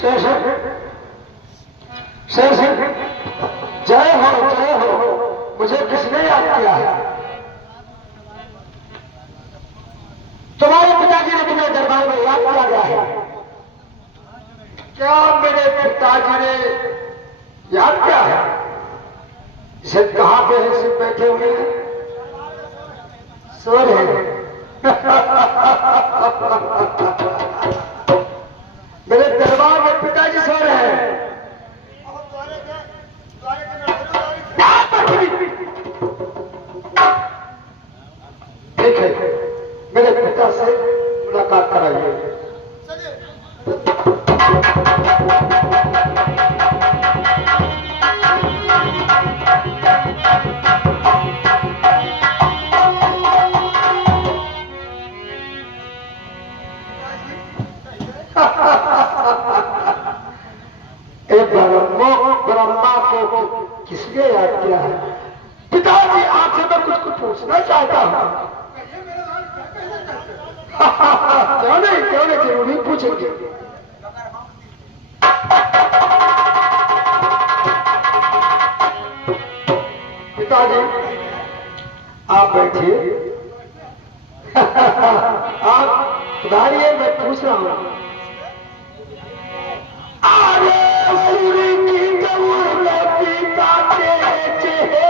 शेष शेष जय हो मुझे किसने याद किया है? तुम्हारे पिताजी ने तुम्हें दरबार में याद किया गया है। क्या मेरे पिताजी ने याद किया है? इसे कहां पे है? सिर्फ बैठे हुए हैं, सो रहे हैं। मेरे दरबार में पिताजी सो रहे हैं। ठीक है, मेरे पिता से मुलाकात कराइए। ब्रह्मा को किसने याद किया है? पिताजी आपसे मैं कुछ पूछना चाहता हूं। क्यों नहीं जरूरी पूछेंगे। पिताजी आप बैठिए। आप सुधारिए, मैं पूछ रहा हूं। सूर्य की दौलत पिता के चेहरे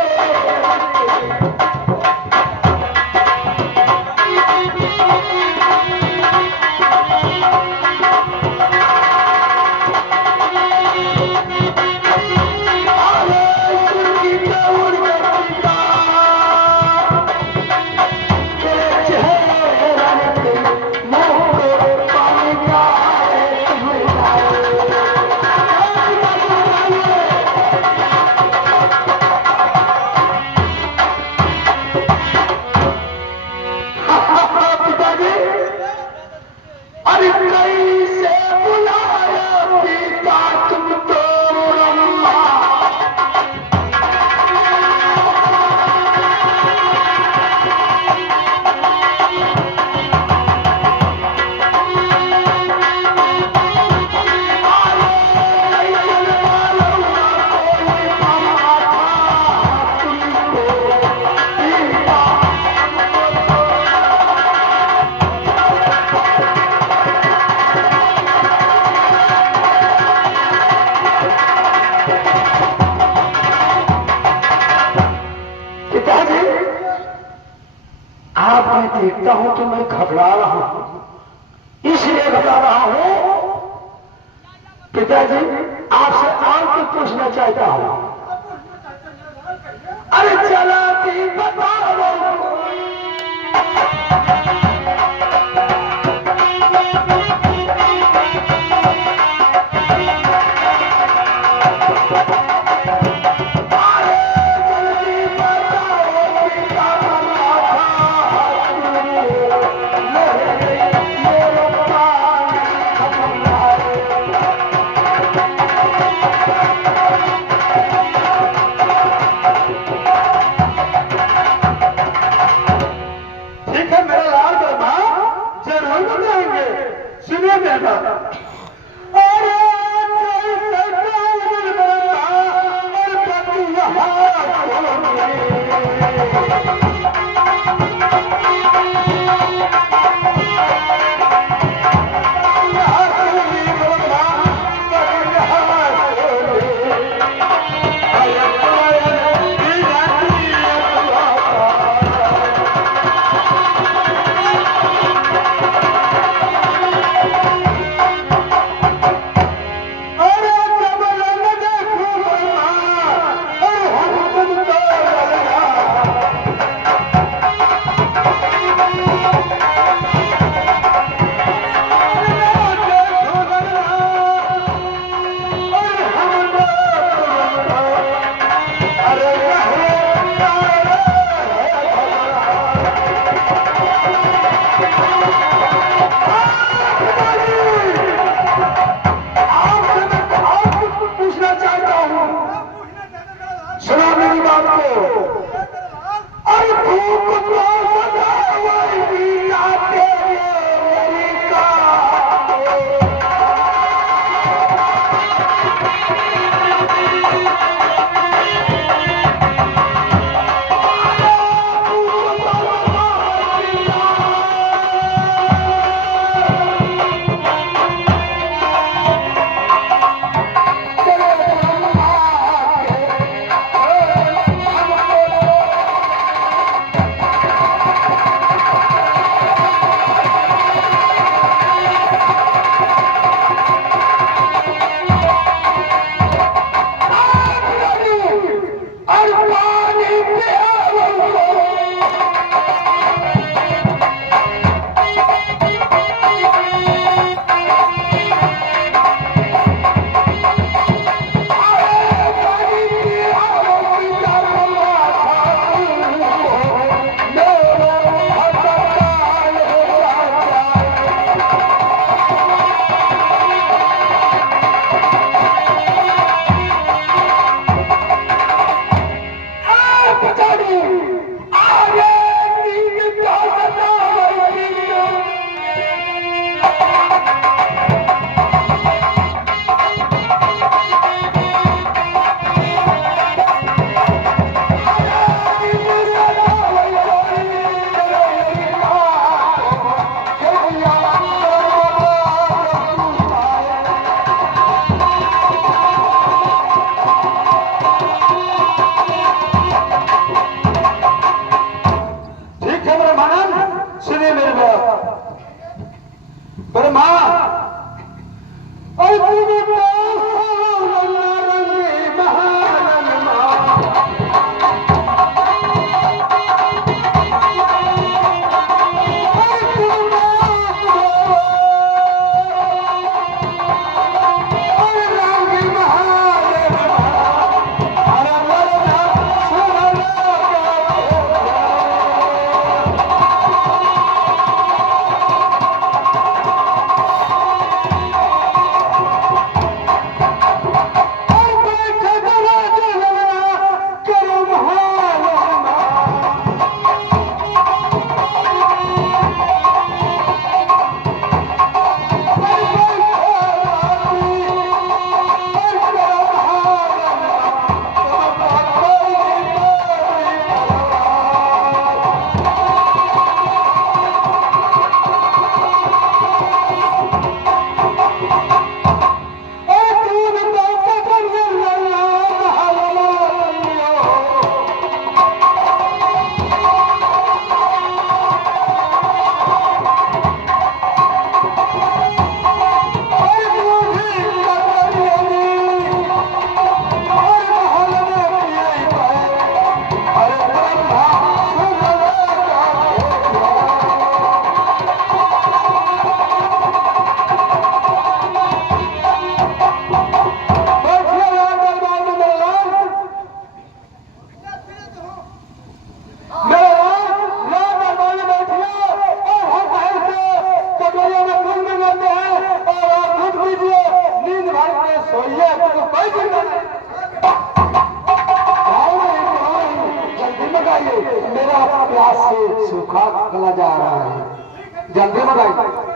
देखता हूं कि मैं घबरा रहा हूं, इसलिए बता रहा हूं। पिताजी आपसे और कुछ पूछना चाहता हूं। अरे चला कि बताओ। सूखा गला जा रहा है, जल्दी मंगाई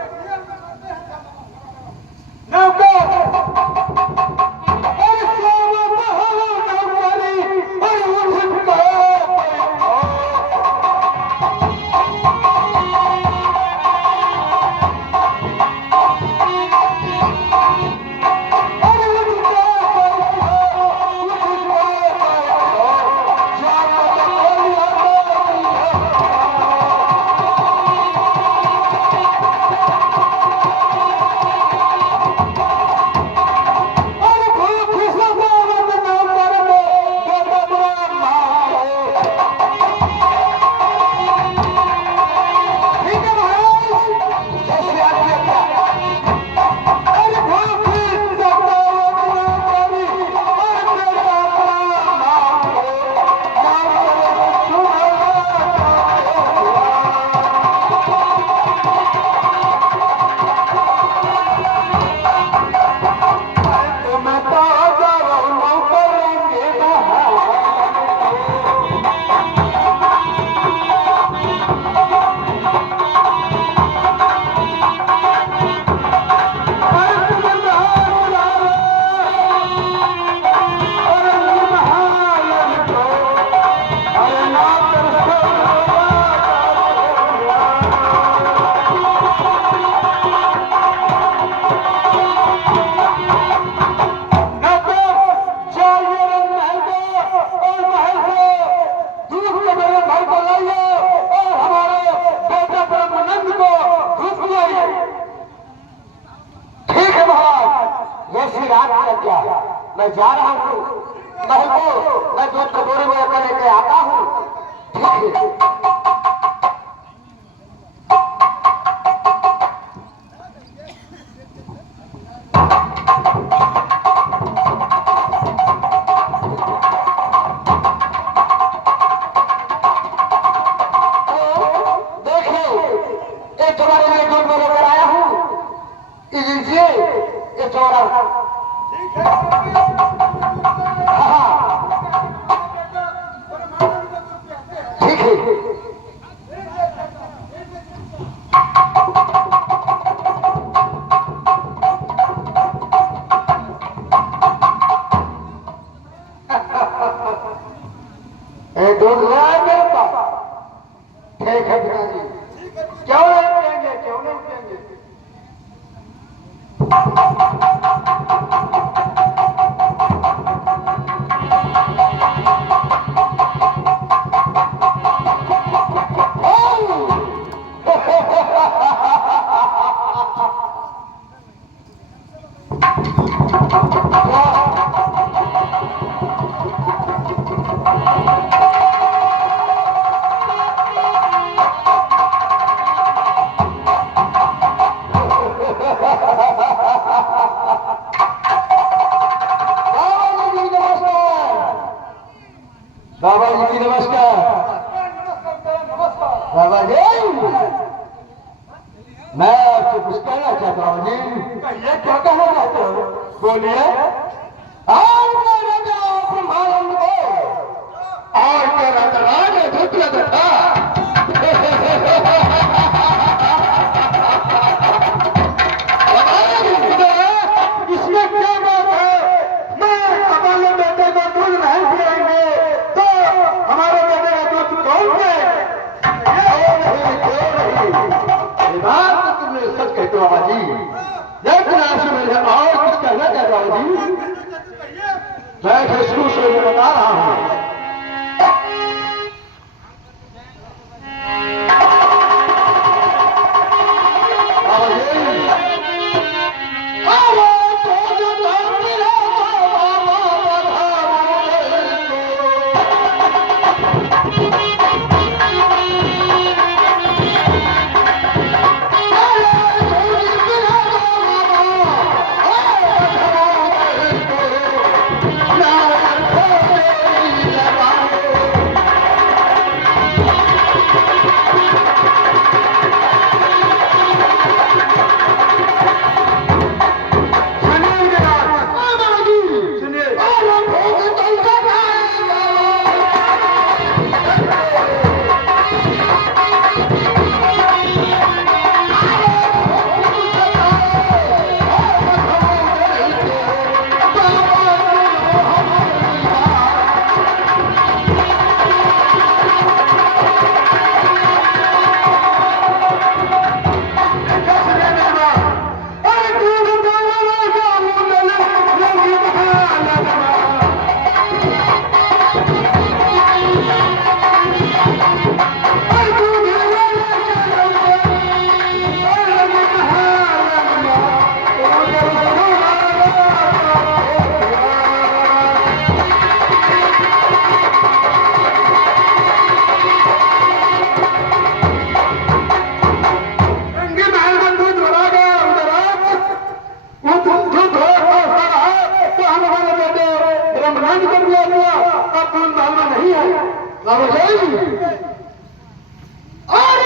मैं जा रहा हूँ महल को, मैं दूध कटोरे में लेकर लेके आता हूँ। ठीक है। बाबा जी की नमस्कार। बाबा जी मैं आपसे कुछ कहना चाहता हूँ जी। ये क्या कहना चाहते हो? बोलिए। आज मैं राजा ब्रह्मानंद को और मेरा राजा धुतरथ था। इसमें क्या बात है? मैं हमारे बेटे को दूध नहीं पिलाएंगे तो हमारे बेटे का दूध कौन पिलाएगा? बात तो तुमने सच कहते हो बाबा जी, लेकिन आपसे मैं और कुछ कहना चाहता हूँ जी। मैं शुरू से बता रहा हूँ। बाबा जी अरे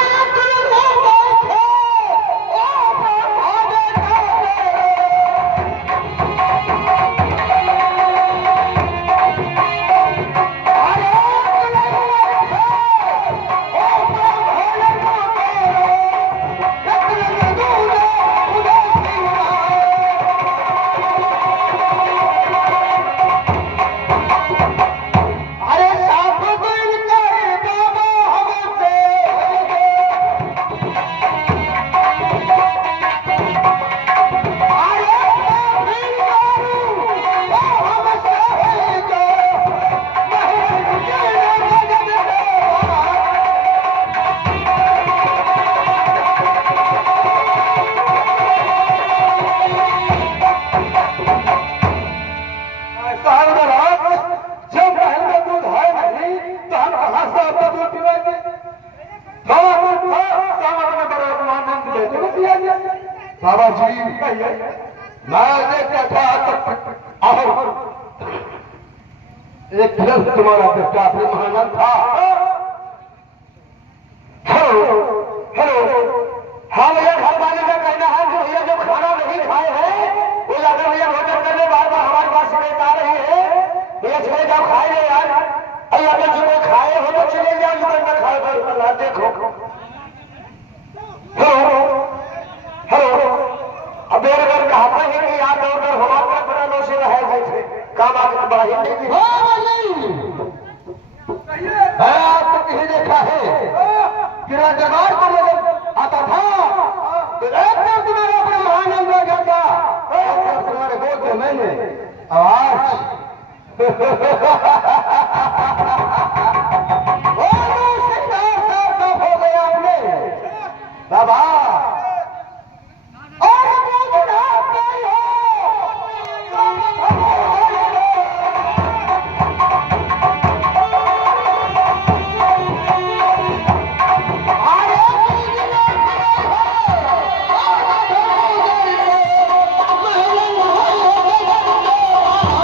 बाबा जी मैं देखता था एक लफ्ज तुम्हारा बेटा अपने महानंद था। हेलो हेलो हाँ भैया घर वाले का कहना है कि भैया जो खाना नहीं खाए हैं वो लगे भैया भोजन करने बार बार हमारे पास शिकायत आ रही है भैया चले जाओ खाए ले यार अरे अगर जो खाए हो तो चले जाओ जो न खाए तो देखो हेलो हेलो अब मेरे घर में हाथ ही नहीं याद होकर हमारे पुरानों से रह गए थे काम आगे बड़ा ही नहीं आपको कहीं देखा है किरा दरबार को जब आता था तो एक बार तुम्हारा अपना महानंद आ गया था तुम्हारे बोल के मैंने आवाज